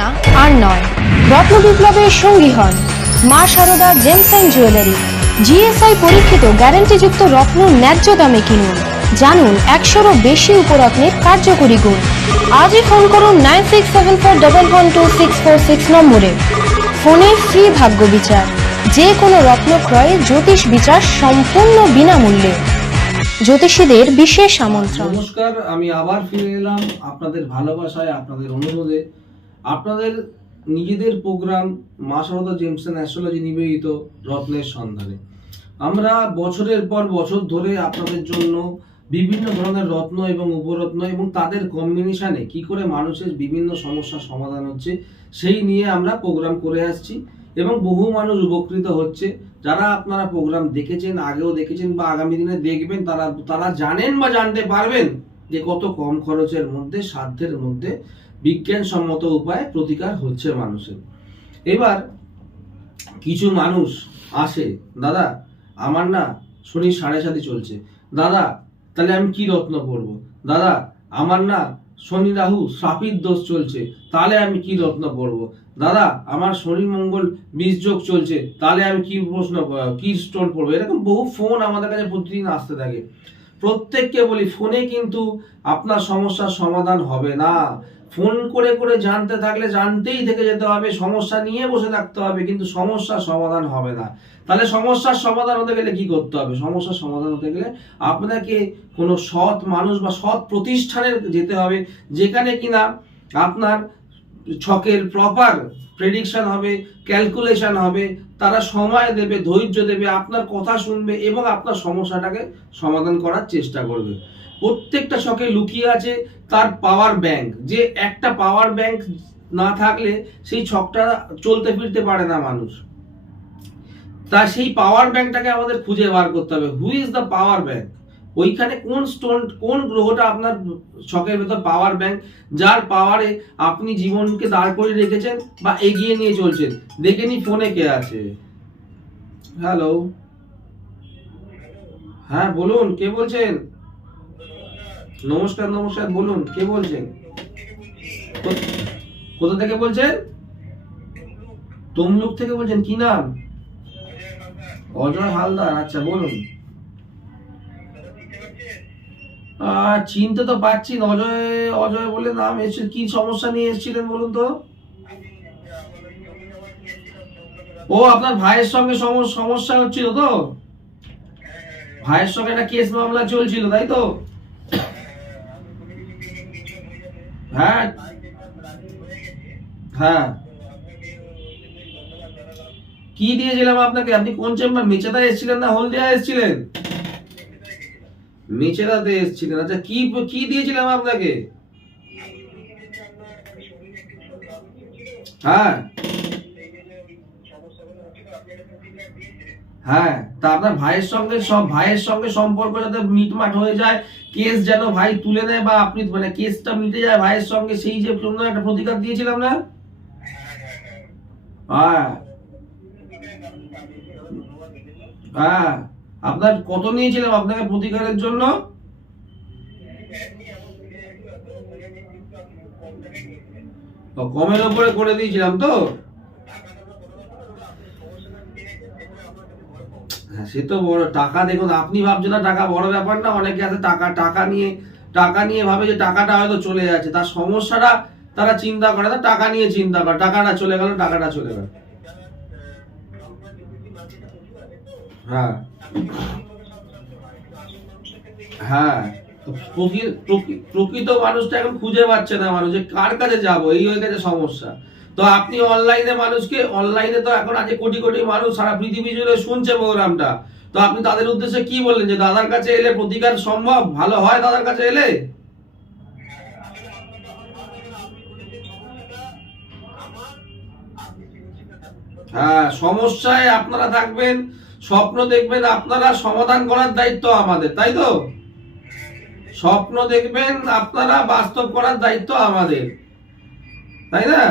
ঠিকানা আর নয়, রত্ন বিপ্লবের সঙ্গী হন Maa Sarada gems and jewellery. GSI পরীক্ষিত গ্যারান্টিযুক্ত রত্ন ন্যায্য দামে কিনুন। জানুন 100-এরও বেশি উপরত্নের কার্যকরী গুণ। আজই ফোন করুন 9674112646 নম্বরে। ফোনে ফ্রি ভাগ্য বিচার। যে কোনো রত্ন ক্রয়ে জ্যোতিষ বিচার সম্পূর্ণ বিনামূল্যে। জ্যোতিষীদের বিশেষ আমন্ত্রণ। নমস্কার, আমি আবার ফিরে এলাম আপনাদের ভালোবাসায়, আপনাদের অনুরোধে, আপনাদের নিজেদের প্রোগ্রাম মা শারদা জেমস অ্যান্ড অ্যাস্ট্রোলজি নিবেদিত রত্নের সন্ধানে। আমরা বছরের পর বছর ধরে আপনাদের জন্য বিভিন্ন ধরনের রত্ন এবং উপরত্ন এবং তাদের কম্বিনেশনে কি করে মানুষের বিভিন্ন সমস্যার সমাধান হচ্ছে সেই নিয়ে আমরা প্রোগ্রাম করে আসছি এবং বহু মানুষ উপকৃত হচ্ছে। যারা আপনারা প্রোগ্রাম দেখেছেন, আগেও দেখেছেন বা আগামী দিনে দেখবেন, তারা জানেন বা জানতে পারবেন যে কত কম খরচের মধ্যে, সাধ্যের মধ্যে বিজ্ঞানসম্মত উপায়ে প্রতিকার হচ্ছে মানুষের। এবার কিছু মানুষ আসে, দাদা আমার না শনি 7.5 চলছে, দাদা তাহলে আমি কি রত্ন পরবো, দাদা আমার না শনি রাহু শ্রাপিত দোষ চলছে, তাহলে আমি কি রত্ন পরবো, দাদা আমার শনি মঙ্গল বীজযোগ চলছে, তাহলে আমি কি স্টোন পরবো। এরকম বহু ফোন আমাদের কাছে প্রতিদিন আসতে থাকে। প্রত্যেককে বলি, ফোনে কিন্তু আপনার সমস্যার সমাধান হবে না। ফোন করে করে জানতে থাকলে জানতেই থেকে যেতে হবে, সমস্যা নিয়ে বসে থাকতে হবে, কিন্তু সমস্যার সমাধান হবে না। তাহলে সমস্যার সমাধান হতে গেলে কি করতে হবে? সমস্যার সমাধান হতে গেলে আপনাকে কোনো সৎ মানুষ বা সৎ প্রতিষ্ঠানে যেতে হবে, যেখানে কিনা আপনার ছকের প্রপার প্রেডিকশন হবে, ক্যালকুলেশন হবে, তারা সময় দেবে, ধৈর্য দেবে, আপনার কথা শুনবে এবং আপনার সমস্যাটাকে সমাধান করার চেষ্টা করবে। প্রত্যেকটা ছকে লুকিয়ে আছে তার পাওয়ার ব্যাংক। যে একটা পাওয়ার ব্যাংক না থাকলে সেই ছকটা চলতে ফিরতে পারে না মানুষ। তা সেই পাওয়ার ব্যাংকটাকে আমাদের খুঁজে বার করতে হবে। Who is the power bank? ওইখানে কোন স্টোন, কোন গ্রহটা আপনার ছকের ভেতর পাওয়ার ব্যাংক, যার পাওয়ারে আপনি জীবনকে দাঁড় করিয়ে রেখেছেন বা এগিয়ে নিয়ে চলছেন। দেখে নি ফোনে কে আছে। হ্যালো, হ্যাঁ বলুন, কে বলছেন? নমস্কার, নমস্কার, বলুন কে বলছেন? কোথা থেকে বলছেন? তমলুক থেকে বলছেন, কি নাম? অজয় হালদার, আচ্ছা বলুন। চিনতে তো পারছি, অজয় অজয় বলে নাম এসেছে। কি সমস্যা নিয়ে এসেছিলেন বলুন তো? ও আপনার ভাইয়ের সঙ্গে সমস্যা হচ্ছিল তো? ভাইয়ের সঙ্গে একটা কেস মামলা চলছিল, তাই তো? হ্যাঁ হ্যাঁ, কি দিয়েছিলাম আপনাকে? আপনি কোন চেম্বার, মেচেদা এসেছিলেন না হলদিয়া এসেছিলেন? মেচেদাতে এসেছিলেন, আচ্ছা কি কি দিয়েছিলাম আপনাকে? হ্যাঁ হ্যাঁ, তা আপনার ভাইয়ের সঙ্গে সম্পর্ক যাতে মিটমাট হয়ে যায়, কেস যেন ভাই তুলে নেয় বা আপনি মানে কেসটা মিটে যায় ভাইয়ের সঙ্গে, সেই যে জন্য একটা প্রতিকার দিয়েছিলাম না? হ্যাঁ হ্যাঁ, আপনার কত নিয়েছিলাম আপনাকে প্রতিকারের জন্য? কমের ওপরে করে দিয়েছিলাম তো? হ্যাঁ, সে তো বড় টাকা। দেখুন, আপনি ভাবছেন না টাকা বড় ব্যাপার না। অনেকে আছে টাকা নিয়ে ভাবে যে টাকাটা হয়তো চলে যাচ্ছে, তার সমস্যাটা তারা চিন্তা করে না, টাকা নিয়ে চিন্তা করে টাকাটা চলে গেল, টাকাটা চলে গেল। হ্যাঁ হ্যাঁ, প্রকৃত মানুষটা এখন খুঁজে পাচ্ছে না মানুষ, যে কার কাছে যাবো, এই হয়ে গেছে সমস্যা। তো আপনি অনলাইনে তো এখন আজ কোটি কোটি মানুষ সারা পৃথিবী জুড়ে শুনছে প্রোগ্রামটা। তো আপনি তাদের উদ্দেশ্যে কি বললেন, যে দাদার কাছে এলে প্রতিকার সম্ভব, ভালো হয় দাদার কাছে এলে? হ্যাঁ, সমস্যায় আপনারা থাকবেন, স্বপ্ন দেখবেন আপনারা, সমাধান করার দায়িত্ব আমাদের, তাই তো? স্বপ্ন দেখবেন আপনারা, বাস্তব করার দায়িত্ব আমাদের, তাই না?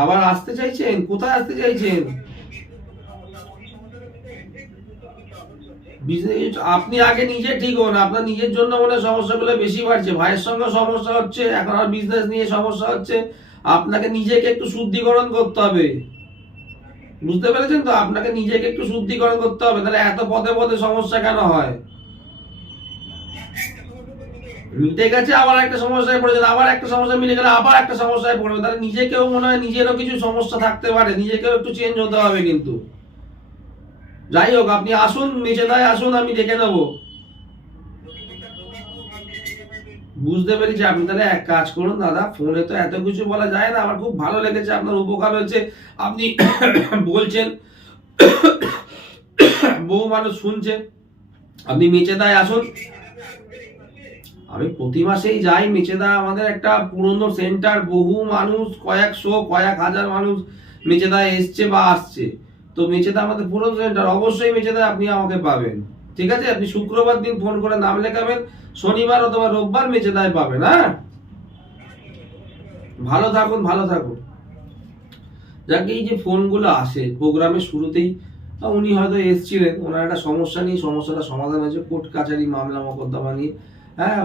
আবার আসতে চাইছেন? কোথায় আসতে চাইছেন? বিজনেস আপনি আগে নিজে ঠিক হন, আপনার নিজের জন্য মনে হয় সমস্যাগুলো বেশি বাড়ছে, ভাইয়ের সঙ্গে সমস্যা হচ্ছে, এখন আর বিজনেস নিয়ে সমস্যা হচ্ছে, আপনাকে নিজেকে একটু শুদ্ধিকরণ করতে হবে, বুঝতে পেরেছেন তো? আপনাকে নিজেকে একটু শুদ্ধিকরণ করতে হবে, তাহলে এত পদে পদে সমস্যা কেন হয়? মিটে গেছে আবার একটা সমস্যায় পড়েছেন, আবার একটা সমস্যা মিটে গেলে আবার একটা সমস্যায় পড়বে, তাহলে নিজেকেও মনে হয় নিজেরও কিছু সমস্যা থাকতে পারে, নিজেকেও একটু চেঞ্জ হতে হবে কিন্তু। যাই হোক, আপনি আসুন, মেচেদায় আসুন, আমি দেখে নেবো। বুঝতে পেরেছি। আপনি তাহলে এক কাজ করুন দাদা, ফোনে তো এত কিছু বলা যায় না, আমার খুব ভালো লেগেছে, আপনার উপকার হয়েছে, আপনি বলছেন, বহু মানুষ শুনছে, আপনি মেচেদায় আসুন। আমি প্রতি মাসেই যাই মেচেদা, আমাদের একটা পুরনো সেন্টার, বহু মানুষ, কয়েকশো কয়েক হাজার মানুষ মেচেদায় এসছে বা আসছে, তো মেচেদা আমাদের পুরনো সেন্টার, অবশ্যই মেচেদায় আপনি আমাকে পাবেন। ঠিক আছে, আপনি শুক্রবার দিন ফোন করে নাম লেখাবেন, শনিবার অথবা রোববার মেচেদায় পাবেন। হ্যাঁ, ভালো থাকুন, ভালো থাকুন। যাকে এই যে ফোনগুলো আসে প্রোগ্রামের শুরুতেই, উনি হয়তো এসছিলেন, ওনার একটা সমস্যা নিয়ে, সমস্যাটা সমাধান হয়েছে কোর্ট কাছারি মামলা মোকদ্দমা নিয়ে। হ্যাঁ,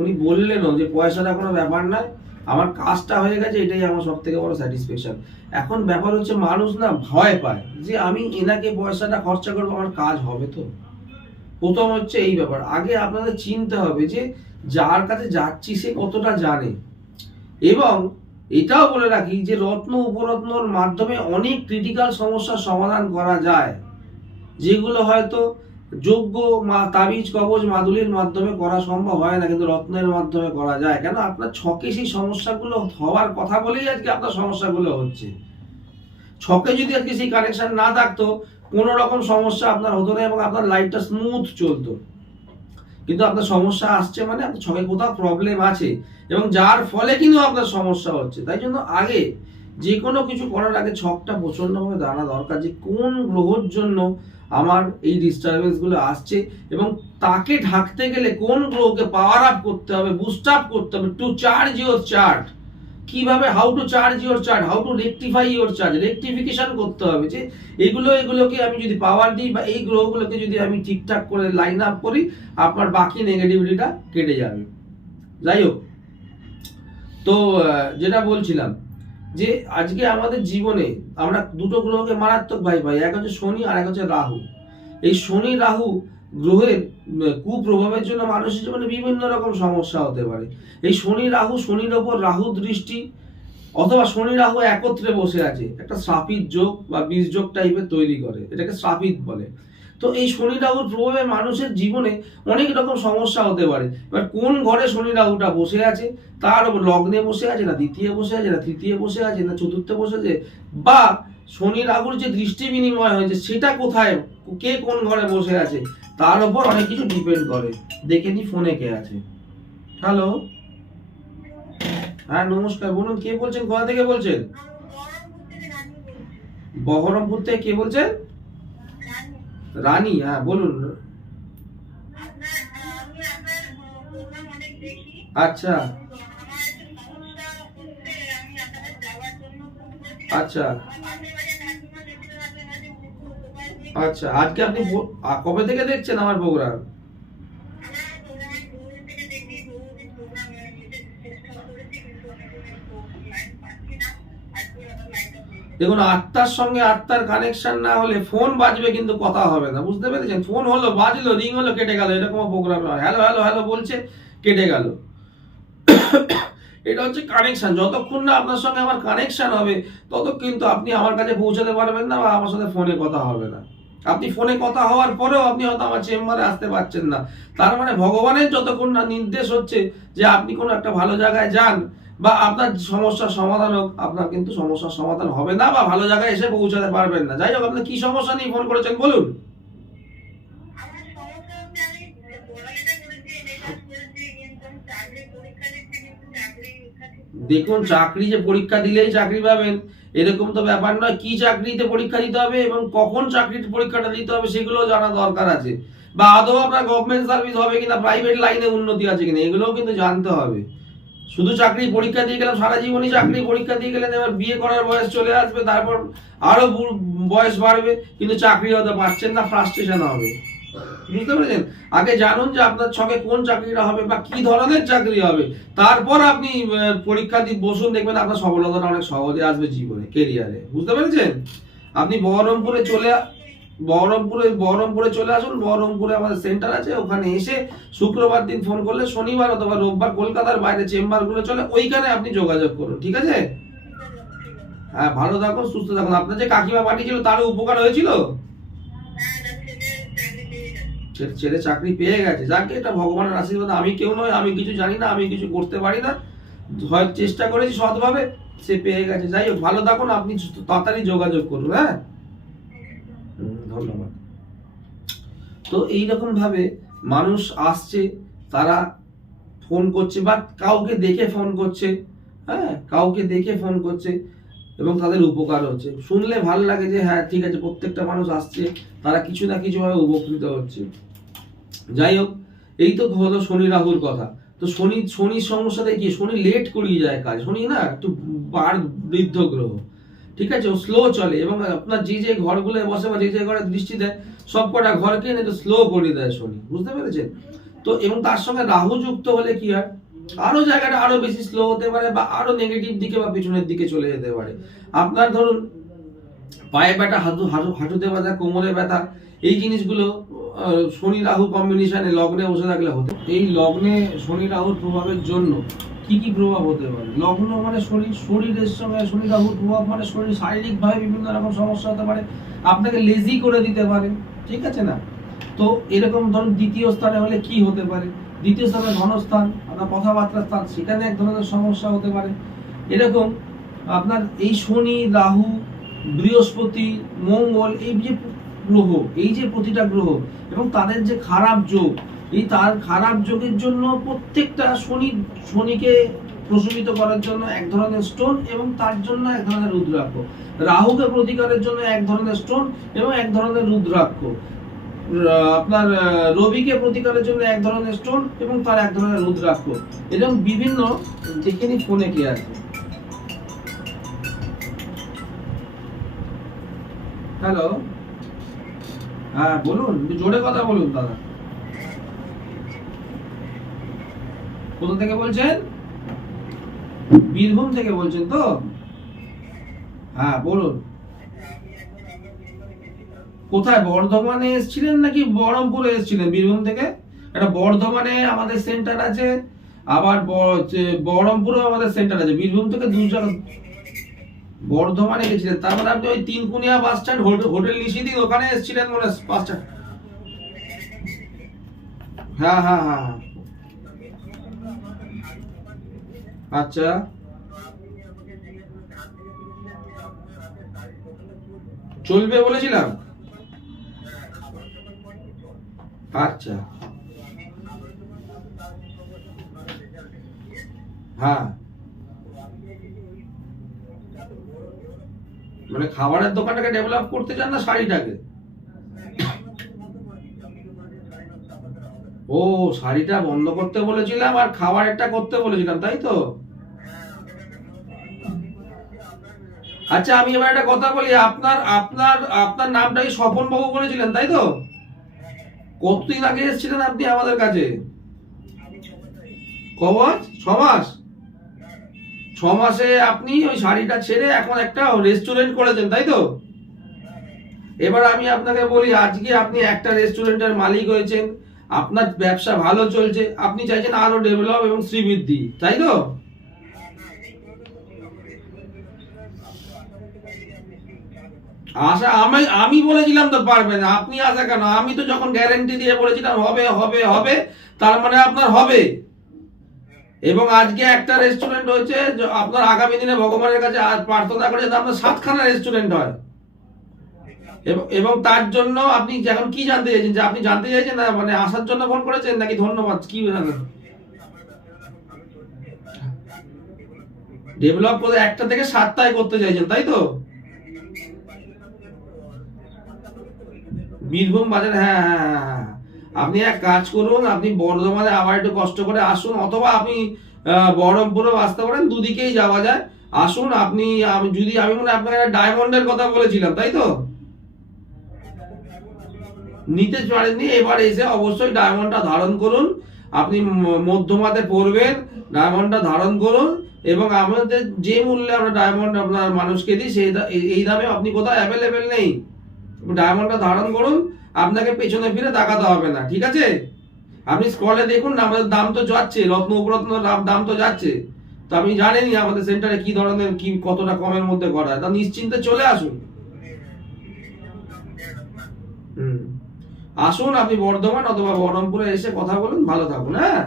উনি বললেনও যে পয়সাটা কোনো ব্যাপার নয়, আমার কাজটা হয়ে গেছে, এটাই আমার সব থেকে বড় স্যাটিসফ্যাকশন। এখন ব্যাপার হচ্ছে মানুষ না ভয় পায় যে আমি এনাকে পয়সাটা খরচা করবো, আমার কাজ হবে তো। প্রথম হচ্ছে এই ব্যাপার, আগে আপনাদের চিনতে হবে যে যার কাছে যাচ্ছি সে কতটা জানে। এবং এটাও বলে রাখি যে রত্ন উপরত্নর মাধ্যমে অনেক ক্রিটিক্যাল সমস্যার সমাধান করা যায়, যেগুলো হয়তো যোগ্য তাবিজ কবজ মাদুলির মাধ্যমে করা সম্ভব হয় না, কিন্তু রত্নের মাধ্যমে করা যায়। কেন? আপনার ছকে সেই সমস্যাগুলো হওয়ার কথা বলেই আজকে আপনার সমস্যাগুলো হচ্ছে। ছকে যদি আজকে সেই কানেকশন না থাকতো, কোনো রকম সমস্যা আপনার হতো না এবং আপনার লাইফটা স্মুথ চলতো। কিন্তু আপনার সমস্যা আসছে মানে আপনার ছকে কোথাও প্রবলেম আছে, এবং যার ফলে কিন্তু আপনার সমস্যা হচ্ছে। তাই জন্য আগে যে কোনো কিছু করার আগে ছকটা প্রচন্ডভাবে জানা দরকার, যে কোন গ্রহর জন্য আমার এই ডিস্টারবেন্স গুলো আসছে, এবং তাকে ঢাকতে গেলে কোন গ্রহকে পাওয়ার আপ করতে হবে, বুস্ট আপ করতে হবে, টু চার্জ ইউর চার্ট। কিভাবে, how to charge your chart, how to rectify your charge, rectification করতে হবে, যে এগুলোকে আমি যদি পাওয়ার দিই বা এই গ্রহগুলোকে যদি আমি ঠিকঠাক করে লাইন আপ করি, আপনার বাকি নেগেটিভিটিটা কেটে যাবে। যাই হোক, তো যেটা বলছিলাম, যে আজকে আমাদের জীবনে আমরা দুটো গ্রহকে মারাত্মক ভাই ভাই, এক হচ্ছে শনি আর এক হচ্ছে রাহু। এই শনি রাহু গ্রহের কুপ্রভাবের জন্য মানুষের জীবনে বিভিন্ন রকম সমস্যা হতে পারে। এই শনি রাহু, শনির ওপর রাহু দৃষ্টি, অথবা শনি রাহু একত্রে বসে আছে, একটা শ্রাপিত যোগ বা বীজ যোগ টাইপের তৈরি করে, এটাকে শ্রাপিত বলে। তো এই শনি রাহুর প্রভাবে মানুষের জীবনে অনেক রকম সমস্যা হতে পারে। এবার কোন ঘরে শনি রাহুটা বসে আছে, তার লগ্নে বসে আছে, না দ্বিতীয় বসে আছে, না তৃতীয় বসে আছে, না চতুর্থে বসে আছে, বা শনি রাহুর যে দৃষ্টি বিনিময় হয়েছে সেটা কোথায়, কে কোন ঘরে বসে আছে, তার উপর অনেক কিছু ডিপেন্ড করে। দেখে নি ফোনে কে আছে। হ্যালো, হ্যাঁ নমস্কার, বলুন কে বলছেন, কোথা থেকে বলছেন? বহরমপুর থেকে কে বলছেন? রানী, হ্যাঁ বলুন। আচ্ছা আচ্ছা আচ্ছা, আজকে আপনি কবে থেকে দেখছেন আমার প্রোগ্রাম? দেখুন, আত্মার সঙ্গে আত্মার কানেকশন না হলে ফোন বাজবে কিন্তু কথা হবে না, বুঝতে পেরেছেন? ফোন হলো, বাজলো, রিং হলো, কেটে গেল, এরকম প্রোগ্রাম হয়, হ্যালো হ্যালো হ্যালো বলছে, কেটে গেল। এটা হচ্ছে কানেকশন। যতক্ষণ না আপনার সঙ্গে আমার কানেকশন হবে, তত কিন্তু আপনি আমার কাছে পৌঁছাতে পারবেন না, বা আমার সাথে ফোনে কথা হবে না। আপনি ফোনে কথা হওয়ার পরেও আপনি হয়তো আমার চেম্বারে আসতে পারছেন না, তার মানে ভগবানের যতক্ষণ না নির্দেশ হচ্ছে যে আপনি কোনো একটা ভালো জায়গায় যান বা আপনার সমস্যার সমাধান হোক, আপনার কিন্তু সমস্যার সমাধান হবে না, বা ভালো জায়গায় এসে পৌঁছাতে পারবেন না। যাই হোক, আপনি কি সমস্যা নিয়ে ফোন করেছেন বলুন? দেখুন, চাকরি যে পরীক্ষা দিলেই চাকরি পাবেন এরকম তো ব্যাপার নয়। কি চাকরিতে পরীক্ষা দিতে হবে এবং কখন চাকরির পরীক্ষাটা দিতে হবে সেগুলো জানা দরকার আছে, বা আদৌ আপনার গভর্নমেন্ট সার্ভিস হবে কিনা, প্রাইভেট লাইনে উন্নতি আছে কিনা, এগুলোও কিন্তু জানতে হবে। শুধু চাকরি পরীক্ষা দিয়ে গেলাম, সারা জীবনই চাকরি পরীক্ষা দিয়ে গেলেন, এবার বিয়ে করার বয়স চলে আসবে, তারপর আরো বয়স বাড়বে, কিন্তু চাকরি হতে পারছেন না, ফ্রাস্ট্রেশন হবে। বুঝতে পেরেছেন? আগে জানুন যে আপনার ছকে কোন চাকরিটা হবে বা কি ধরনের চাকরি হবে, তারপর আপনি পরীক্ষা দিয়ে বসুন, দেখবেন আপনার সফলতাটা অনেক সহজে আসবে জীবনে, কেরিয়ারে। বুঝতে পেরেছেন? আপনি বহরমপুরে চলে আসুন। বহরমপুরে আমাদের সেন্টার আছে, ওখানে এসে শুক্রবার দিন ফোন করলে শনিবার অথবা রোববার কলকাতার বাইরে চেম্বারগুলো চলে, ওইখানে আপনি যোগাযোগ করুন। ঠিক আছে? হ্যাঁ, ভালো থাকুন, সুস্থ থাকুন। আপনার যে কাকিমা পাঠিয়েছিল তারও উপকার হয়েছিল? ছেলে চাকরি পেয়ে গেছে, যাকে এটা ভগবানের আশীর্বাদ। আমি কেউ নয়, আমি কিছু জানি না, আমি কিছু করতে পারি না, হয় চেষ্টা করেছি সৎভাবে, সে পেয়ে গেছে। যাই হোক, ভালো থাকুন, আপনি তাড়াতাড়ি যোগাযোগ করুন। হ্যাঁ, ধন্যবাদ। তো এইরকম ভাবে মানুষ আসছে, তারা ফোন করছে বা কাউকে দেখে ফোন করছে, হ্যাঁ, কাউকে দেখে ফোন করছে এবং তাদের উপকার হচ্ছে। শুনলে ভালো লাগে যে হ্যাঁ ঠিক আছে, প্রত্যেকটা মানুষ আসছে, তারা কিছু না কিছু ভাবে উপকৃত হচ্ছে। যাই হোক, এই তো হলো শনি রাহুর কথা। তো শনির সমস্যাটা কি? শনি লেট করিয়ে যায় কাজ। শনি না একটু বৃদ্ধ গ্রহ, ঠিক আছে? ও স্লো চলে এবং আপনার যে ঘরগুলো বসে বা যে ঘরে দৃষ্টি দেয়, সব কটা ঘরকে একটু স্লো করে দেয় শনি। বুঝতে পেরেছেন? তো এবং তার সঙ্গে রাহু যুক্ত হলে কি হয়, আরো জায়গাটা আরো বেশি স্লো হতে পারে বা আরো নেগেটিভ দিকে বা পিছনের দিকে চলে যেতে পারে। আপনার ধরুন পায়ে ব্যথা, হাঁটুতে ব্যথা, কোমরে ব্যথা, এই জিনিসগুলো শনি রাহু কম্বিনেশনে লগ্নে বসে থাকলে হতে। এই লগ্নে শনি রাহুর প্রভাবের জন্য কি কি প্রভাব হতে পারে? লগ্ন মানে শরীরের সঙ্গে শনি রাহুর প্রভাব মানে শরীর শারীরিকভাবে বিভিন্ন রকম সমস্যা হতে পারে, আপনাকে লেজি করে দিতে পারে। ঠিক আছে না? তো এরকম ধরুন দ্বিতীয় স্থানে হলে কি হতে পারে? দ্বিতীয় স্থানে ধনস্থান, আপনার কথাবার্তার স্থান, সেখানে এক ধরনের সমস্যা হতে পারে। এরকম আপনার এই শনি রাহু বৃহস্পতি মঙ্গল, এই যে গ্রহ, এই যে প্রতিটা গ্রহ এবং তাদের যে খারাপ যোগ, এই তার খারাপ যোগের জন্য প্রত্যেকটা শনিকে প্রশমিত করার জন্য এক ধরনের স্টোন এবং তার জন্য এক ধরনের রুদ্রাক্ষ, রাহুকে প্রতিকারের জন্য এক ধরনের স্টোন এবং এক ধরনের রুদ্রাক্ষ, আপনার রবিকে প্রতিকারের জন্য এক ধরনের স্টোন এবং তার এক ধরনের রুদ্রাক্ষ, এরকম বিভিন্ন। দেখে নি ফোনে কে আছে। হ্যালো, হ্যাঁ বলুন, জোরে কথা বলুন দাদা। কোথা থেকে বলছেন? বীরভূম থেকে বলছেন তো? হ্যাঁ বলুন। কোথায়, বর্ধমানে এসেছিলেন নাকি বহরমপুরে এসেছিলেন? বীরভূম থেকে একটা বর্ধমানে আমাদের সেন্টার আছে, আবার বহরমপুরেও আমাদের সেন্টার আছে। বীরভূম থেকে দু জায়গা। বর্ধমানে গেছিলেন, তার মানে আপনি ওই তিনকুনিয়া বাস স্ট্যান্ড, হোটেল নিশিদিন, ওখানে এসেছিলেন মনে হয়, বাস স্ট্যান্ড। হ্যাঁ হ্যাঁ হ্যাঁ, আচ্ছা চলবে বলেছিলাম। আচ্ছা, হ্যাঁ, মানে খাবারের দোকানটাকে ডেভেলপ করতে চান না শাড়িটাকে? ও, শাড়িটা বন্ধ করতে বলেছিলাম আর খাবারেরটা করতে বলেছিলাম, তাই তো? আচ্ছা, আমি এবার একটা কথা বলি, আপনার আপনার আপনার নামটা কি স্বপন বাবু বলেছিলেন, তাই তো? কতদিন আগে এসেছিলেন আপনি আমাদের কাছে? কমাস 6 মাস? 6 মাসে আপনি ওই শাড়িটা ছেড়ে এখন একটা রেস্টুরেন্ট করেছেন, তাই তো? এবার আমি আপনাকে বলি, আজকে আপনি একটা রেস্টুরেন্টের মালিক হয়েছেন, আপনার ব্যবসা ভালো চলছে, আপনি চাইছেন আরো ডেভেলপ এবং শ্রীবৃদ্ধি, তাই তো? আশা আমি বলেছিলাম তো পারবে না, আপনি আশা কেন? আমি তো যখন গ্যারান্টি দিয়ে বলেছিলাম হবে হবে হবে, তার মানে আপনার হবে। এবং আজকে একটা রেস্টুরেন্ট হয়েছে, আপনার আগামী দিনে ভগবানের কাছে প্রার্থনা করে যাতে আপনার 7খানা রেস্টুরেন্ট হয়। এবং তার জন্য আপনি এখন কি জানতে চাইছেন? যে আপনি জানতে চাইছেন না মানে আসার জন্য ফোন করেছেন নাকি ধন্যবাদ কি জানেন? ডেভেলপ করে 1টা থেকে 7টায় করতে চাইছেন, তাই তো? বীরভূম বাজার, হ্যাঁ হ্যাঁ হ্যাঁ হ্যাঁ। আপনি এক কাজ করুন, আপনি বর্ধমানে আবার একটু কষ্ট করে আসুন, অথবা আপনি বহরমপুরেও আসতে পারেন, দুদিকেই যাওয়া যায়। আসুন আপনি, আমি মনে হয় আপনাকে একটা ডায়মন্ডের কথা বলেছিলাম, তাই তো? নিতে পারেননি, এবার এসে অবশ্যই ডায়মন্ডটা ধারণ করুন। আপনি মধ্যমাতে পড়বেন, ডায়মন্ডটা ধারণ করুন, এবং আমাদের যে মূল্যে আমরা ডায়মন্ড আপনার মানুষকে দিই সেই এই দামে আপনি কোথাও অ্যাভেলেবেল নেই। ডায়মন্ডটা ধারণ করুন, আপনাকে পেছনে ফিরে তাকাতে হবে না, ঠিক আছে? আপনি স্ক্রলে দেখুন না, আমাদের দাম তো যাচ্ছে, রত্ন উপরত্ন দাম তো যাচ্ছে। তো আপনি জানেনই আমাদের সেন্টারে কি ধরনের কি কতটা কমের মধ্যে করা হয়, তা নিশ্চিন্তে চলে আসুন। আসুন, আপনি বর্ধমান অথবা বহরমপুরে এসে কথা বলুন। ভালো থাকুন। হ্যাঁ,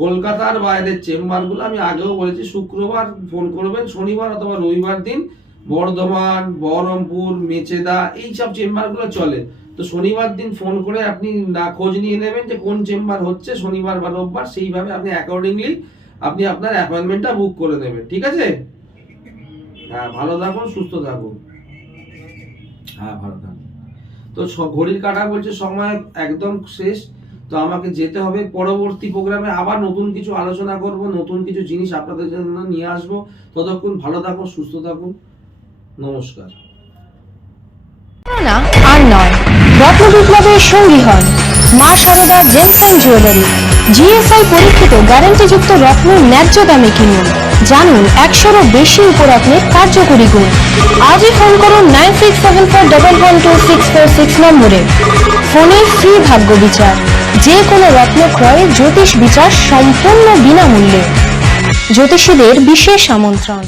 কলকাতার বাইরের চেম্বারগুলো আমি আগেও বলেছি, শুক্রবার ফোন করবেন, শনিবার অথবা রবিবার দিন বর্ধমান, বহরমপুর, মেচেদা এইসব চেম্বারগুলো চলে। তো শনিবার দিন ফোন করে আপনি খোঁজ নিয়ে নেবেন যে কোন চেম্বার হচ্ছে শনিবার বা রোববার, সেইভাবে আপনি অ্যাকর্ডিংলি আপনি আপনার অ্যাপয়েন্টমেন্টটা বুক করে নেবেন, ঠিক আছে? হ্যাঁ, ভালো থাকুন, সুস্থ থাকুন। হ্যাঁ, ভালো থাকুন। তো ঘড়ির কাঁটা বলছে সময় একদম শেষ, তো আমাকে যেতে হবে। পরবর্তী প্রোগ্রামে আবার নতুন কিছু আলোচনা করব, নতুন কিছু জিনিস আপনাদের জন্য নিয়ে আসবো। ততক্ষণ ভালো থাকুন, সুস্থ থাকুন। নমস্কার। না আর নয়, রত্ন বিপ্লবের সঙ্গী হন Maa Sarada gems and jewellery. GSI পরীক্ষিত গ্যারান্টিযুক্ত রত্ন ন্যায্য দামে কিনুন। জানুন 100-এরও বেশি উপরত্নের কার্যকরী গুণ। আজই ফোন করুন 9674112646 নম্বরে। ফোনে ফ্রি ভাগ্য বিচার। যে কোনো রত্ন ক্রয়ে জ্যোতিষ বিচার সম্পূর্ণ বিনামূল্যে। জ্যোতিষীদের বিশেষ আমন্ত্রণ।